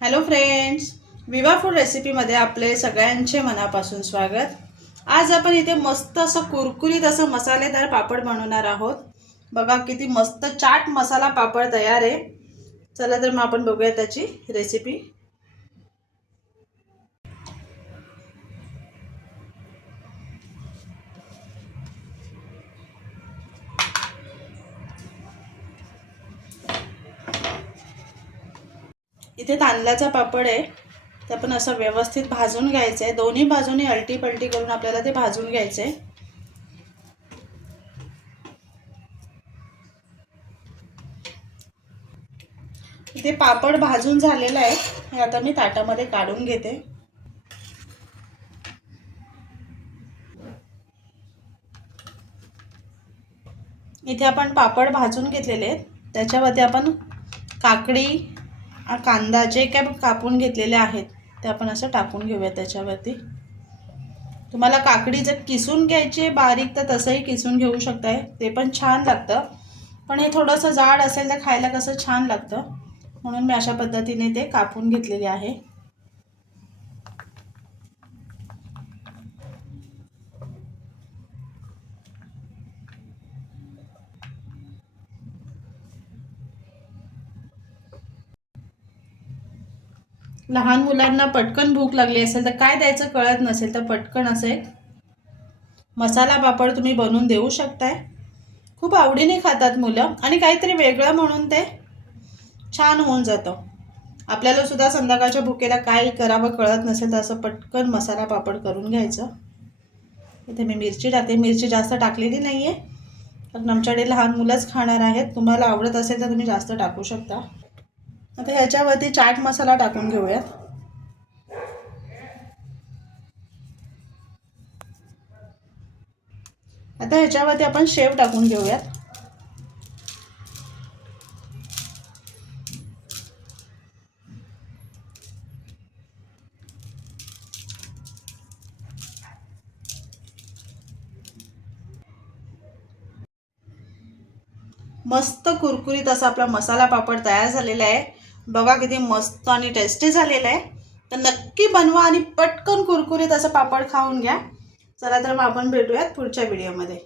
Hello friends विवा food रेसिपीमध्ये आपले सगळ्यांचे मनापासून स्वागत. आज आपण इथे मस्त असं कुरकुरीत असं मसालेदार पापड बनवणार आहोत. बघा किती मस्त चाट मसाला पापड तयार आहे. चला तर मग आपण बघूया त्याची रेसिपी इथे तांदळाचा पापड आहे. ते आपण असं व्यवस्थित भाजून घ्यायचं आहे. दोन्ही बाजूनी अलटी पलटी करून आपल्याला ते भाजून घ्यायचं आहे. इथे पापड भाजून झालेला आहे. हे आता मी ताटामध्ये काढून घेते. इथे आपण पापड भाजून घेतलेले आहेत. त्याच्यामध्ये आपण काकडी कांदा जे काय कापून घेतलेले आहेत ते आपण असं टाकून घेऊया त्याच्यावरती. तुम्हाला काकडी जर किसून घ्यायची आहे बारीक तर तसंही किसून घेऊ शकताय. ते पण छान लागतं. पण हे थोडंसं जाड असेल तर खायला कसं छान लागतं. म्हणून मी अशा पद्धतीने ते कापून घेतलेले आहे. लहान मुलांना पटकन भूक लागली असेल तर काय द्यायचं कळत नसेल तर पटकन असेल मसाला पापड तुम्ही बनवून देऊ शकताय. खूप आवडीने खातात मुलं आणि काहीतरी वेगळं म्हणून ते छान होऊन जातं. आपल्याला सुद्धा संध्याकाळच्या भुकेला काय करावं कळत नसेल तर असं पटकन मसाला पापड करून घ्यायचं. इथे मी मिरची टाकते. मिरची जास्त टाकलेली नाही आहे कारण आमच्याकडे लहान मुलंच खाणार आहेत. तुम्हाला आवडत असेल तर तुम्ही जास्त टाकू शकता. आता ह्याच्यावरती चाट मसाला टाकून घेऊयात. आता ह्याच्यावरती आपण शेव टाकून घेऊयात. मस्त कुरकुरीत असा आपला मसाला पापड तयार झालेला आहे. बघा किती मस्त आणि टेस्टी झालेलं आहे. तर नक्की बनवा आणि पटकन कुरकुरीत असं पापड खाऊन घ्या. चला तर मग आपण भेटूयात पुढच्या व्हिडिओमध्ये